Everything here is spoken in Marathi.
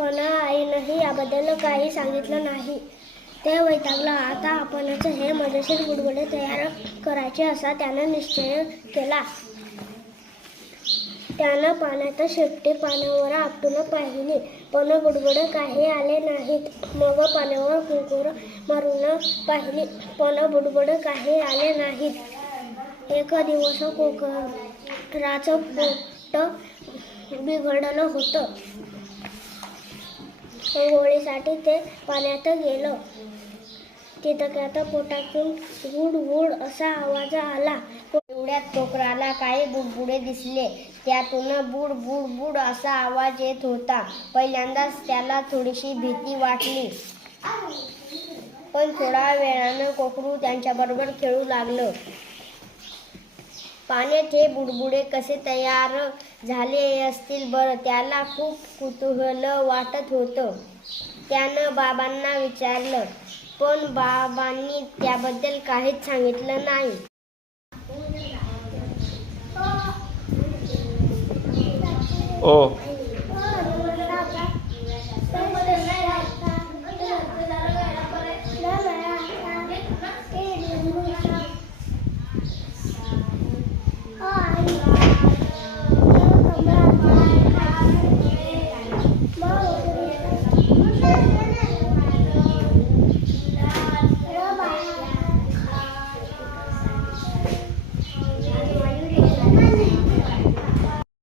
पण आईनंही याबद्दल काही सांगितलं नाही. ते वैतागलं. आता आपणच हे मजेशीर बुडबुडे तयार करायचे असा त्यानं निश्चय केला. त्यानं पाण्यात शेपटी पाण्यावर आपटून पाहिली, पण बुडबुडे काही आले नाहीत. मग पाण्यावर कुरकुर मारून पाहिली, पण बुडबुडे काही आले नाहीत. एक दिवस कोकराचं पोट बिघडलं होतं. अंघोळीसाठी ते पाण्यात गेलं. तितक्यात पोटातून गुड गुड असा आवाज आला. एवढ्यात कोकराला काही बुडबुडे दिसले. त्यातून बुड बुड बुड असा आवाज येत होता. पहिल्यांदाच त्याला थोडीशी भीती वाटली, पण थोड्या वेळानं कोकरू त्यांच्याबरोबर खेळू लागलं. पाण्यात हे बुडबुडे कसे तयार झाले असतील बरं, त्याला खूप कुतूहल वाटत होतं. त्यानं बाबांना विचारलं, पण बाबांनी त्याबद्दल काहीच सांगितलं नाही. ओ